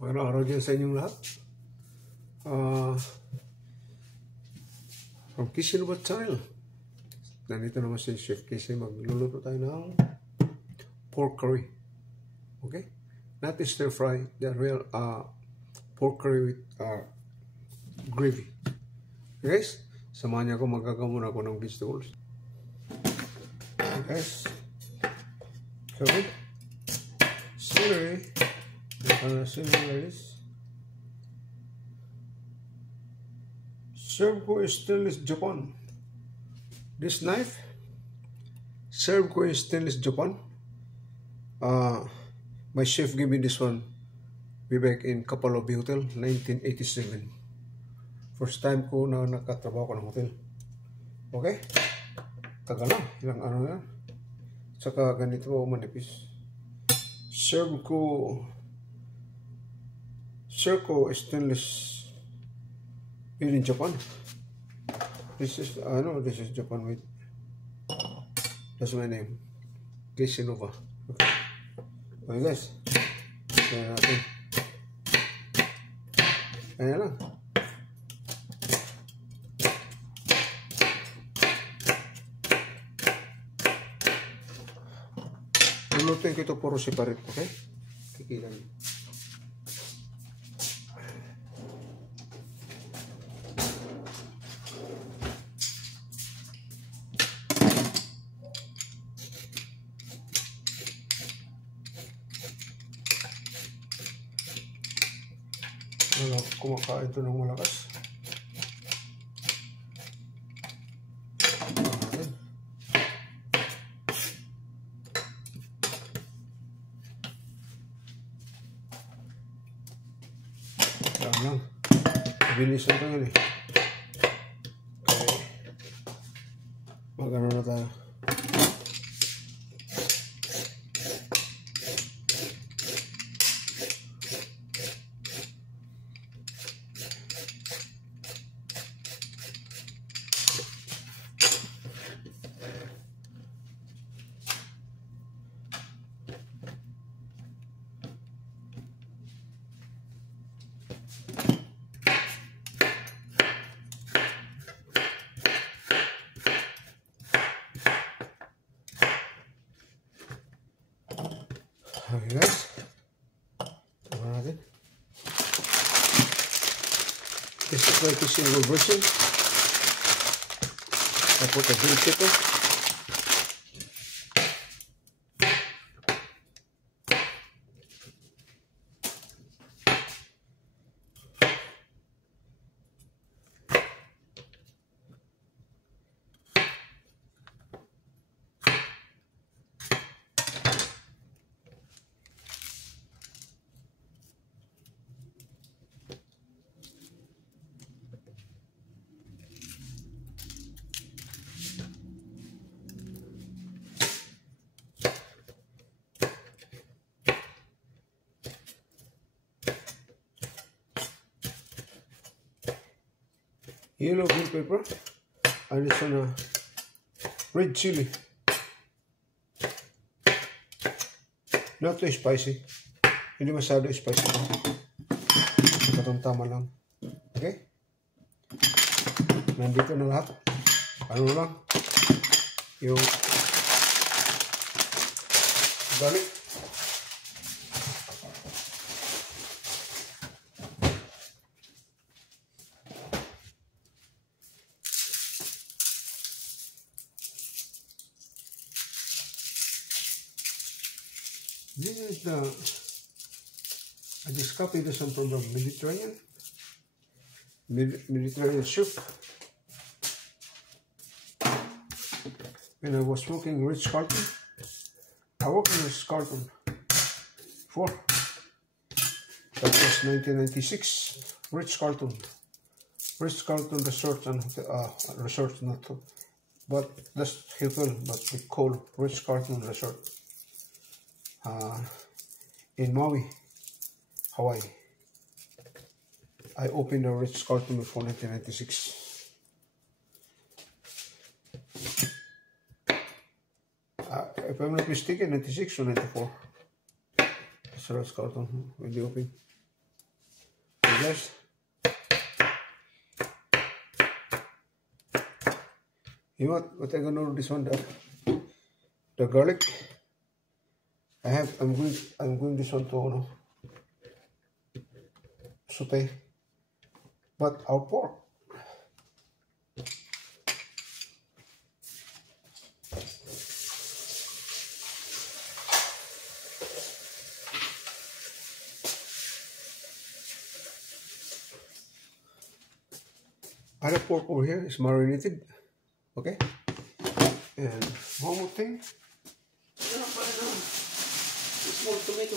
Magandang araw dyan sa inyong lahat. From Kishinobot Channel. Nandito naman si Chef Kishin. Magluluto tayo ng pork curry. Okay? Not stir fry. The real pork curry with gravy. Okay guys? Samahan niyo ako. Magagawa ako ng vegetables. Okay guys? Okay? Celery. Serve ko stainless Japan. This knife, serve ko stainless Japan. My chef gave me this one way back in Kapalobi Hotel, 1987. First time ko na nakatrabaho ko ng hotel. Okay? Tagal na, ilang ano na. Saka ganito manipis. Serve ko stainless made in Japan. This is Japan made. That's my name. Kishinova. Okay guys. Ayan natin. Ayan lang. Lulutuin ko ito puro separate. Okay? Kikilan. Kumakain ito ng malakas. Yan lang. Bilisan ito yan eh. Okay. Mag-ano na tayo. Okay guys, ito natin. This is my Kishinova version. I put a green pepper. Yellow green pepper, and this one red chili. Not too spicy. Hindi masyado spicy. Tama lang. Okay? Nandito na lahat. Ano lang? Yung garlic. This is I just copied this one from the Mediterranean chef. When I was working Ritz-Carlton, I worked in Ritz-Carlton before. That was 1996. Ritz-Carlton Resort and Resort, not but that's Hilton, but we call Ritz-Carlton Resort. In Maui, Hawaii. I opened a Ritz-Carlton before 1996. If I'm not mistaken, 96 or 94. That's Ritz-Carlton when they opened. guys. You know what I'm gonna do this one, the garlic. I'm going this one to saute. But our pork. Other pork over here is marinated. Okay? And one more thing. Small tomato.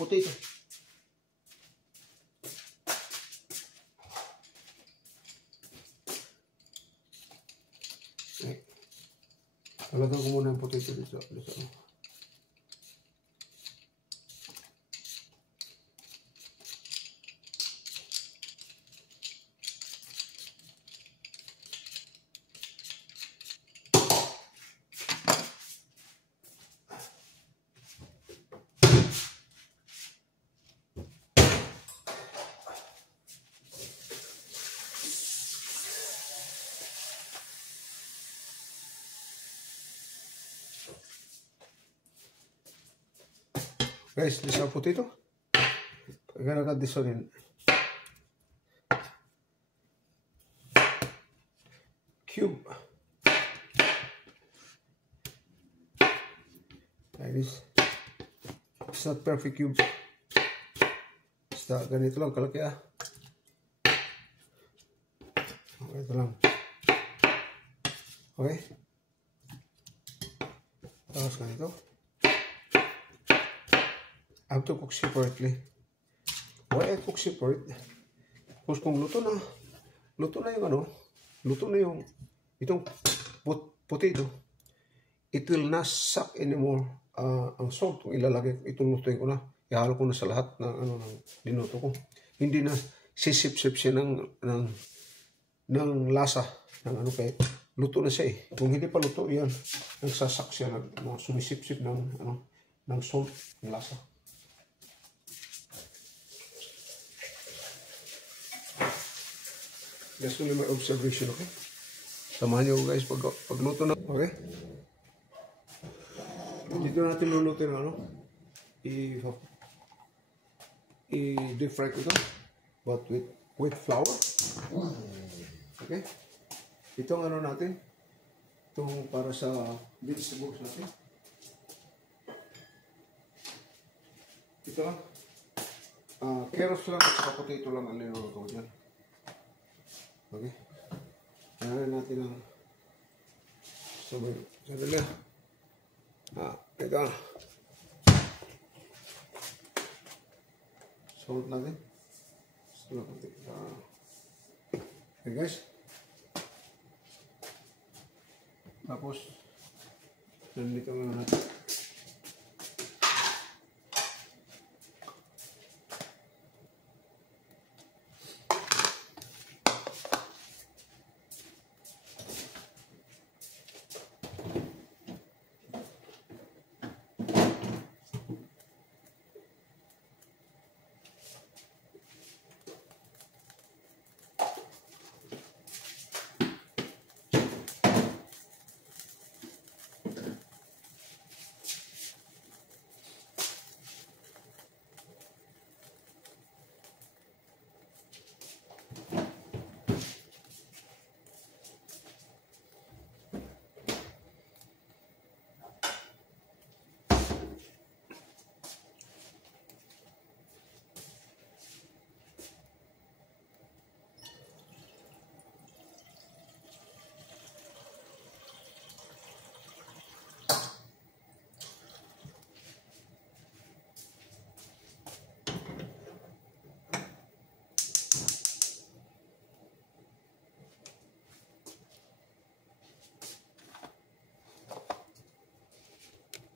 Potato. Okay. Talagang ko muna yung potato dito. Guys, this is our potato. We're gonna cut this one in cube. Like this. It's not perfect cube. Basta ganito lang kalaki ah. Ganito lang. Okay. Tapos ganito. I have to cook separately. Why I cook separate? Because kung luto na yung luto na yung itong potato, it will not suck anymore ang salt kung ilalagay itong lutuin ko na. Ihalo ko na sa lahat ng ng dinuto ko. Hindi na sisip-sip siya ng lasa ng kay luto na siya eh. Kung hindi pa luto yan, nagsasak siya sumisip-sip ng salt, ng lasa. That's only my observation, okay? Samahan niyo guys pagluto na, okay? Dito natin lulutin i-deep fry ko ito, but with flour. Okay? Itong natin, itong para sa vegetables natin. Ito lang. Carrots lang at saka potato lang ang niluluto ko dyan. Okay. Kaya natin ang sabi na. Ito na. Salt natin. Okay guys. Tapos, nandito nga natin.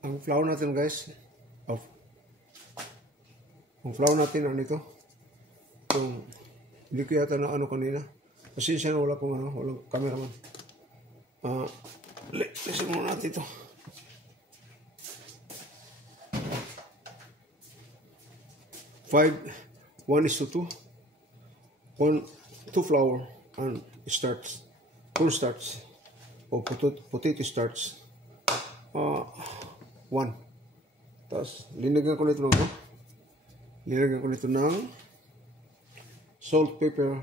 Ang flour natin guys, ang flour natin ito, itong, hindi ko yata na kanina, pasensya na wala walang cameraman. Listen muna natin ito. 1:2. 2 flour and starch, cornstarch o potato starch, 1. Tapos linagyan ko nito ng salt, pepper,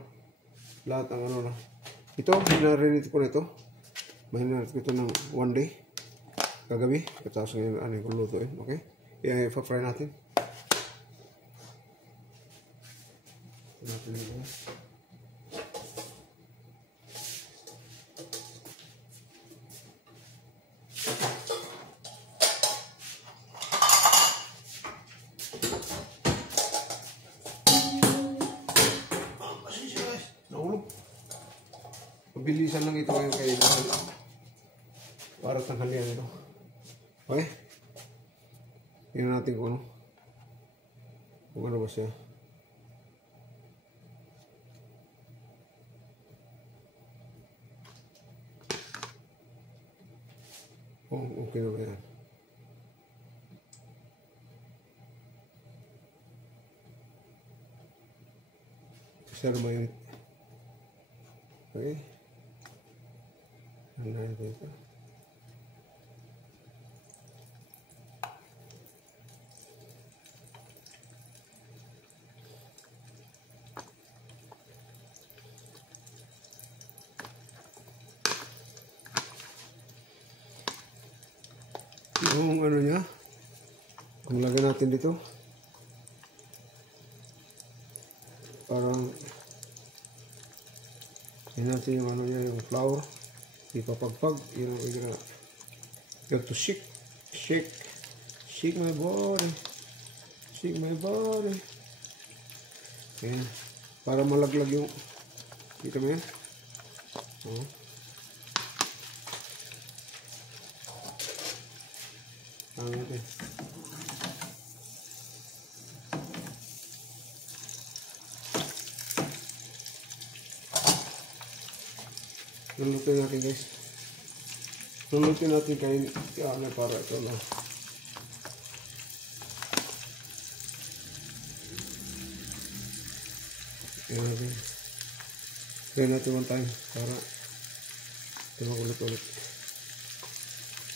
lahat ng ano na. Ito, minarinate ko nito. Minarinate ko ito ng 1 day. Kagabi. Tapos ngayon, ano yung lutuin. Okay? I-fry natin. Mabilisan lang ito ngayon kayo para tanghalian ito. Okay? Tingnan natin kung ano ba siya. Okay na ba yan? Masyado mainit. Okay? Ano natin ito? Yung ano niya, kung lagyan natin dito, parang yun natin yung ano niya, yung flour, ipapagpag, you have to shake my body, ayan, para malaglag yung, kita mo yan, natin. Lulutin natin guys. Lulutin natin kain para ito lang. Ayan natin. Ayan natin one time para ito magulit-ulit.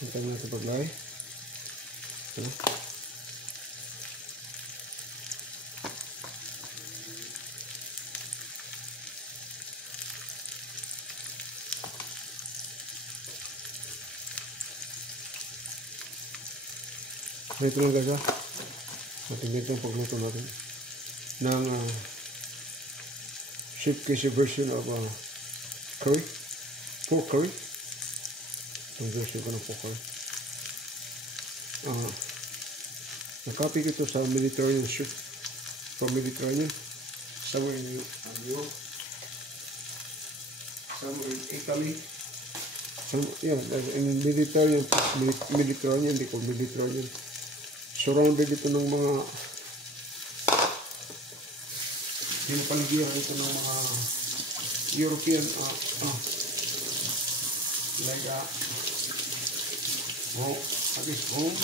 Hintayin natin paglay. Ito lang guys ha. Matingin ito yung pagluto natin ng Chef Casey version of curry, pork curry. Itong version ko ng pork curry. Nakopy ko ito sa Mediterranean chef from Mediterranean, somewhere in Europe, somewhere in Italy, in Mediterranean, they call Mediterranean. Surrounded ito ng mga pinapaligiran ito ng mga European like home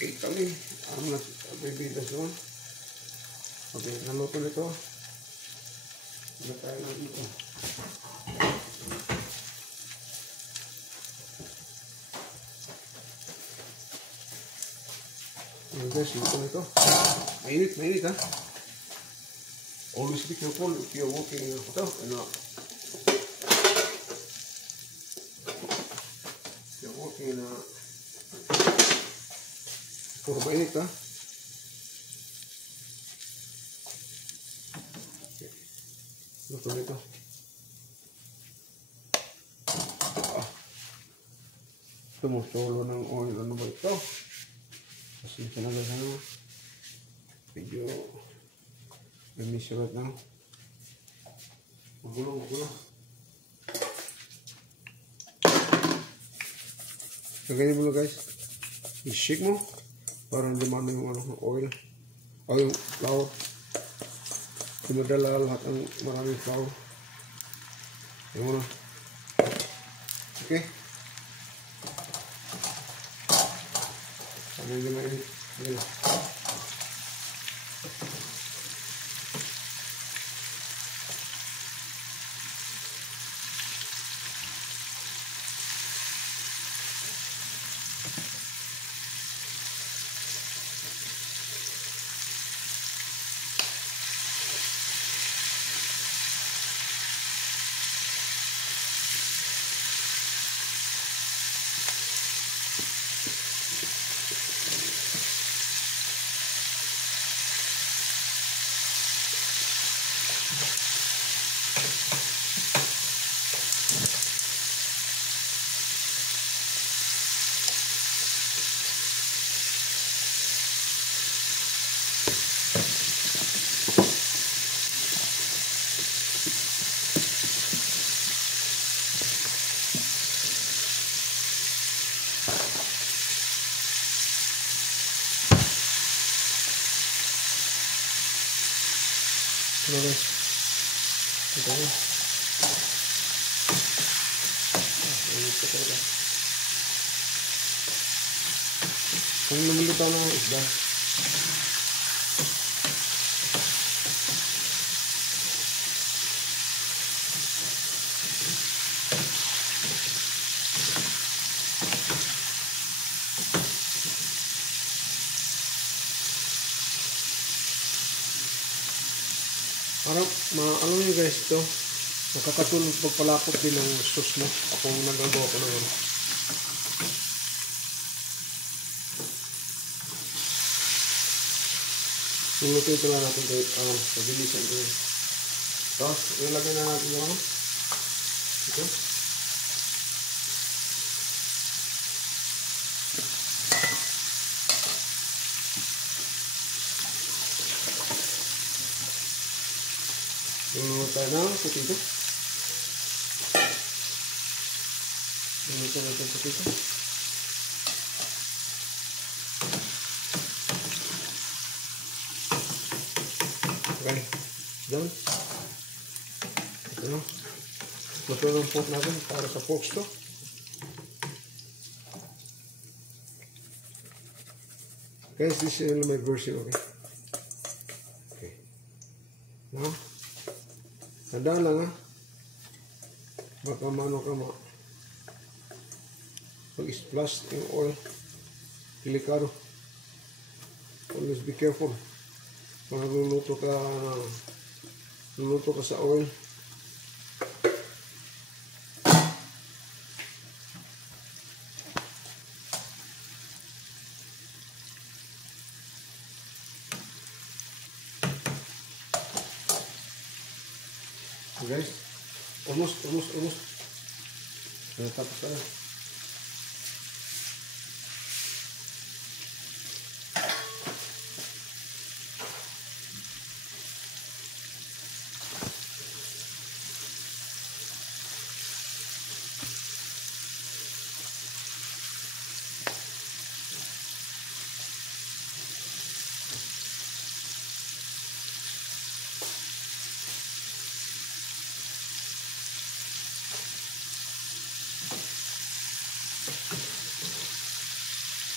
Italy. I'm not maybe this one. Okay, naluto nito. Ano tayo na dito? Guys, luto nito. Mainit ha. Always be careful if you're walking in a hotel. You're walking in a puro mainit ha. Luto nito. Tumusolo ng oil. Ano ba ito? Kasi talaga sana medyo lumisulat na. Magulo. So ganyan mo guys. I-shake mo para dumami yung oil o yung flour. Dumadala lahat ang maraming flour. Yan mo na. Okay. Medyo mainit. Ano guys? Ito na. Ito talaga. Kung lumulutaw na ang isda. Para ano nyo guys ito, makakatulong pagpalapot din ng sauce mo kung nagagawa ko naman. Lulutuin ito lang natin kahit pabilisan ito. Tapos ilagay na natin yung ito. Luluto tayo ng potato. Luluto natin ng potato. Okay. Done. Ito na. Luto ng pork natin para sa pork stock. Guys, this is my version, okay? Okay. Now, tandaan lang ha. Baka mano ka pag-splash yung oil. Delikado. Always be careful. Kung luluto ka sa oil. Guys, almost. Tapos na.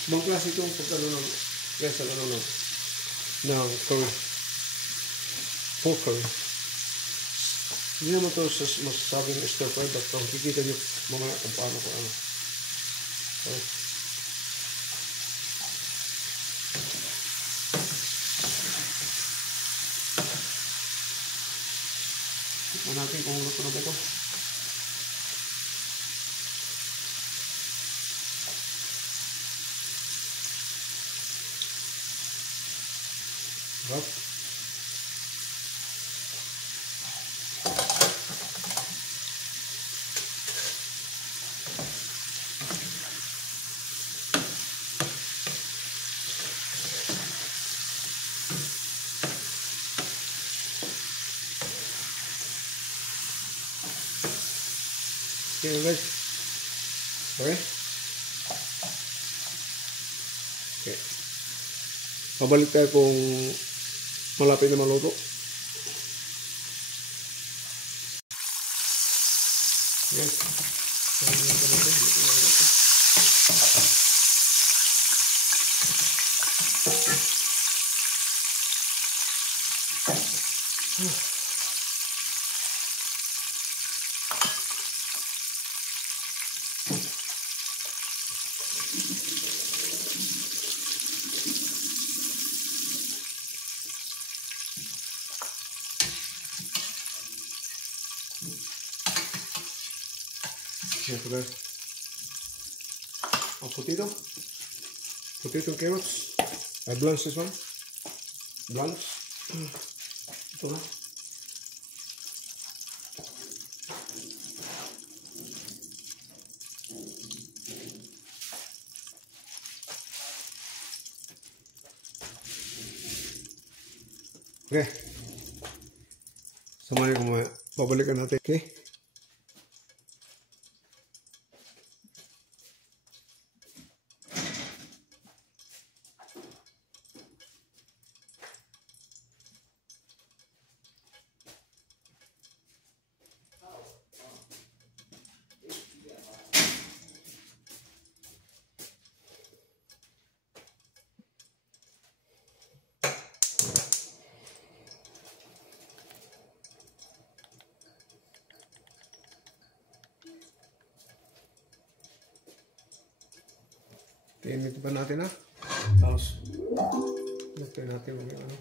Ibang klase itong pagkalunan guys, ng curry, pork curry. Hindi naman ito masasabing stir fry, but kikita nyo mamaya kung paano ko ano. Okay. Tignan natin kung luto na ba ito. Right. Okay guys. Okay. Okay. Pabalik tayo kung malapit na maluto. Yes. Ito guys. Potato and carrots. I blanch this one. Blanch. Ito na. Okay. Samahan ko mamaya. Babalikan natin. Okay. Tinit pa natin ha. Tapos, natin natin yung ano.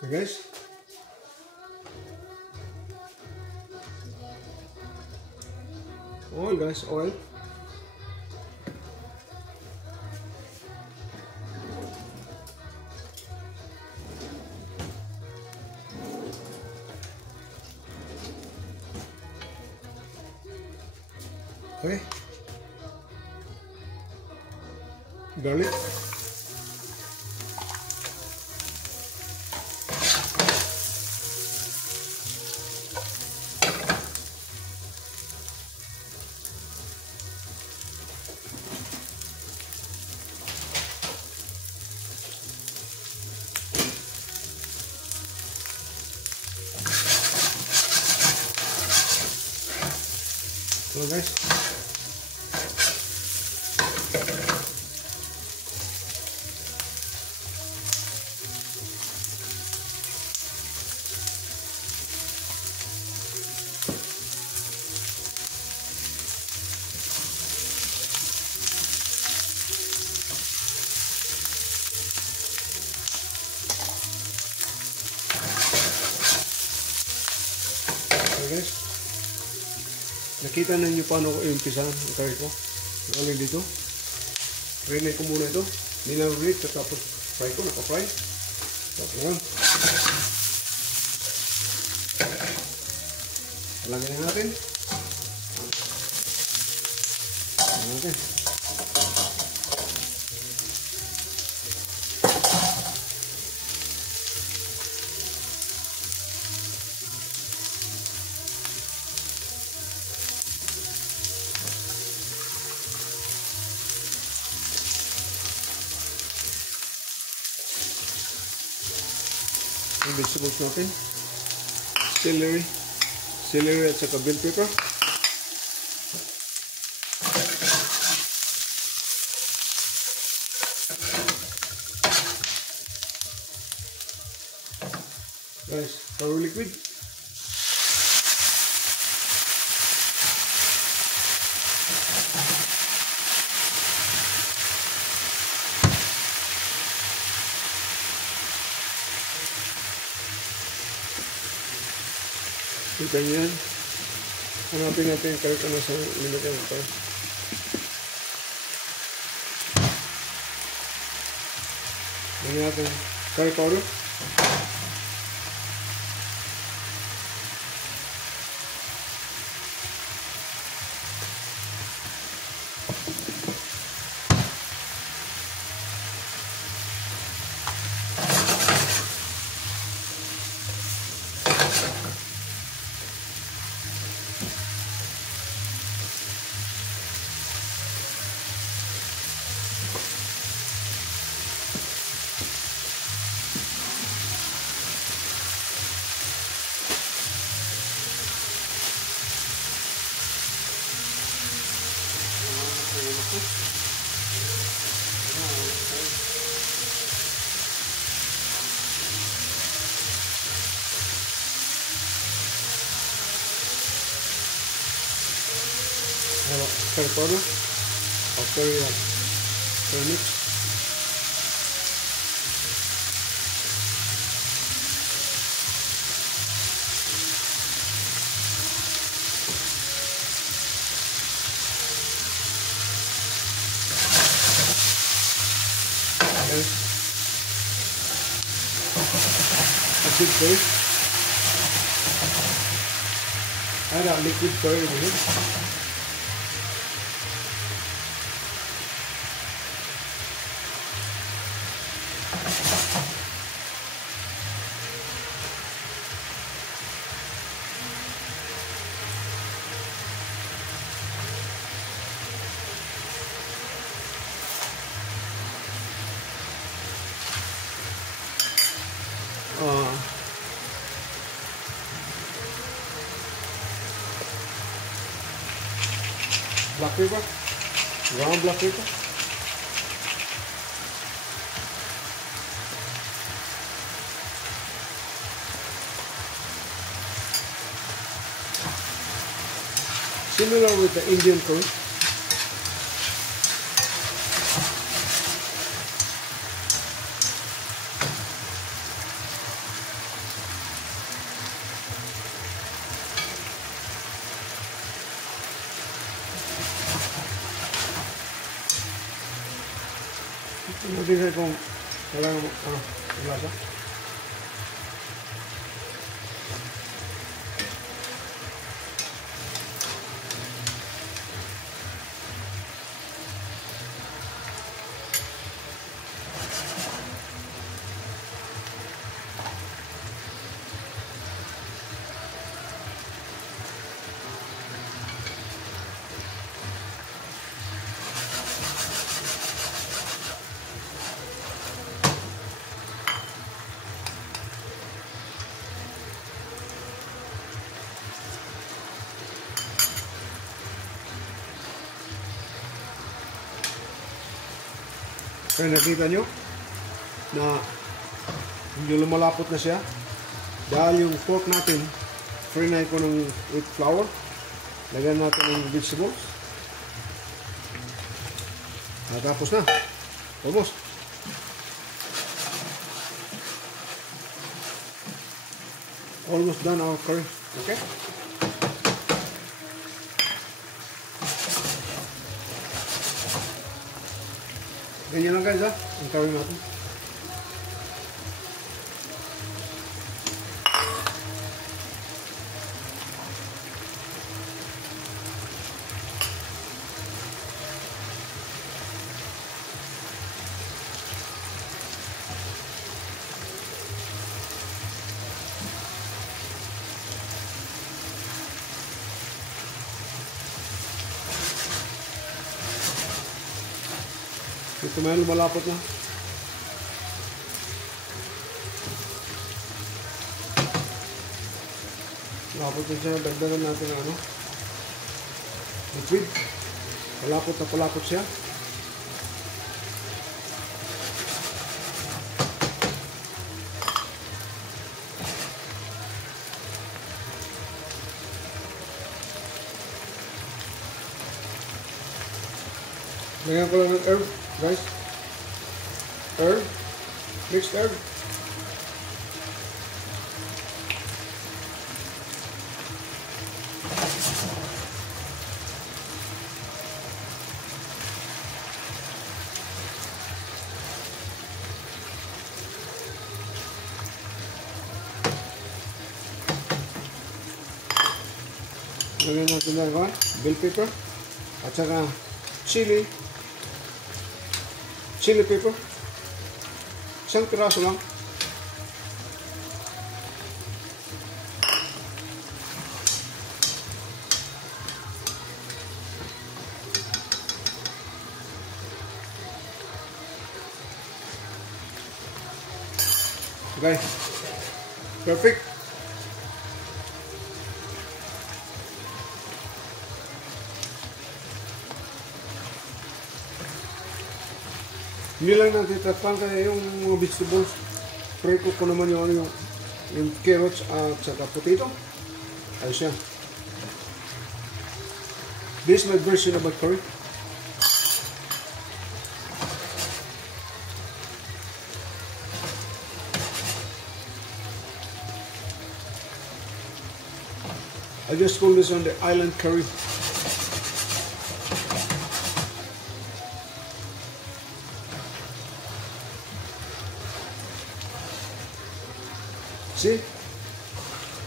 Okay guys. Oil guys, oil. Okay. Garlic. So guys, nakita na niyo paano ko i-umpisahan ang curry ko. Alin dito. Rinay ko muna ito. Ninarulit tapos fry ko. Naka-fry. Tapos yan. Halagyan na natin. Halagyan natin. Yung vegetables natin, celery at saka bell pepper. Guys, tower liquid. Kita niyo yan. Hanapin natin yung correct na sa limit yan ito. Lagyan natin curry powder. Curry powder or curry mix. air. Liquid curry. I got liquid curry over here. Black pepper, ground black pepper. Similar with the Indian curry. Hindi saya kung walang lasa. Kaya nakita nyo na hindi lumalapot na siya dahil yung pork natin fry ko ng with flour. Lagyan natin ng vegetables at tapos na, almost done our curry. Okay, ganyan lang guys ang curry natin. Ito may lumalapot na. Malapot na siya. Dagdagan natin ng liquid. Palapot na palapot siya. Lagyan ko lang ng herb, guys. Herb. Mixed herb. Lagyan natin ng bell pepper at saka chili pepper. Isang piraso lang. Guys, perfect. Hindi lang natin tatakpan kaya yung mga vegetables. Fry ko naman yung carrots at saka potato. Ayos yan. This is my version of my curry. I just call this on the island curry. See?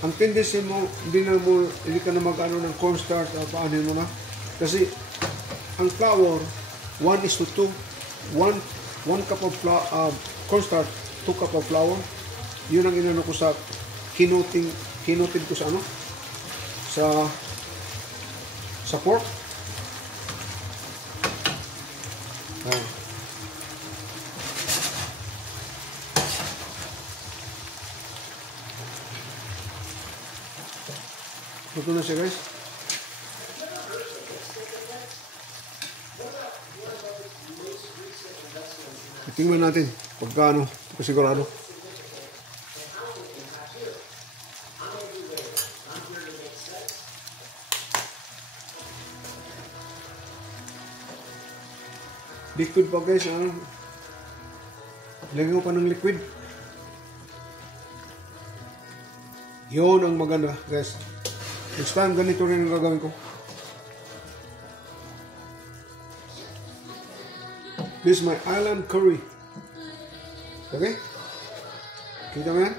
Ang tendency mo, hindi ka na mag-ano ng cornstarch, paanin mo na. Kasi, ang flour, 1:2. 1 cup of cornstarch, 2 cup of flour. Yun ang inano ko sa kinutin ko sa ano? Sa pork. Ayan. Luto na siya, guys. Tingnan natin pagkano, sigurado. Liquid pa, guys. Lagyan ko pa ng liquid. Yun ang maganda, guys. Next time, ganito rin ang gagawin ko. This is my island curry. Okay? Kita mo yan?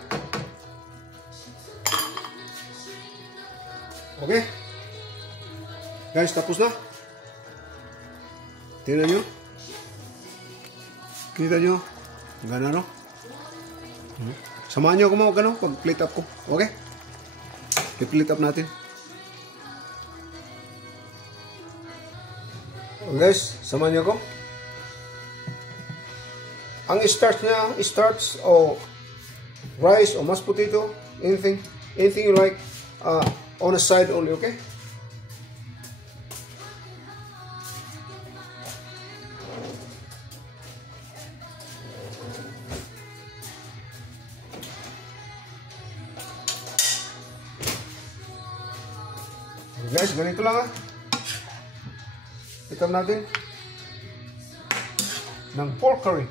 Okay? Guys, tapos na. Tingnan nyo. Kita nyo? Gana, no? Samahan nyo ako mga gano pag plate up ko. Okay? I-plate up natin. Okay, guys, samahan nyo ako. Ang starch niya, o rice or mashed potato, anything you like, on a side only, okay? Guys, ganito lang Itam natin ng pork curry.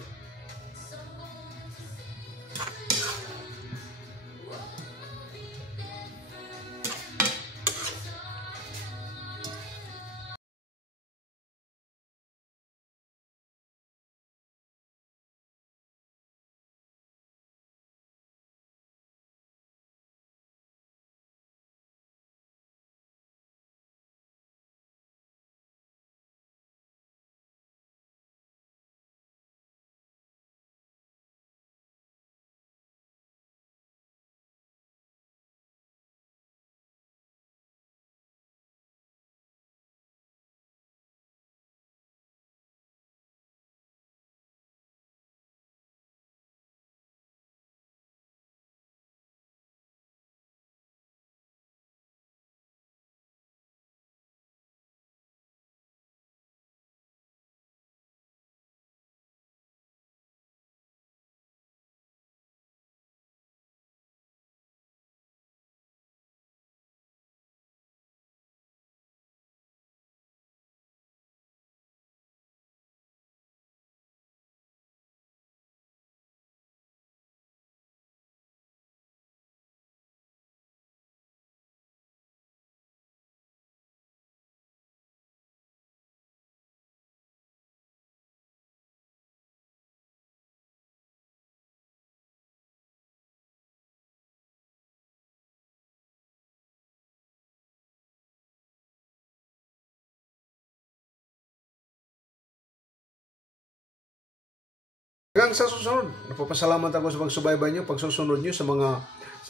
Hanggang sa susunod, napapasalamat ako sa pagsubaybay nyo, pagsusunod nyo sa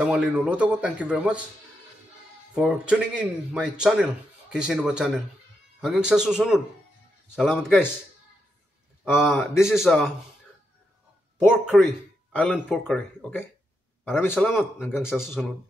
mga linuluto ko. Thank you very much for tuning in my channel, KC Nova Channel. Hanggang sa susunod. Salamat, guys. This is a pork curry, island pork curry. Okay? Maraming salamat. Hanggang sa susunod.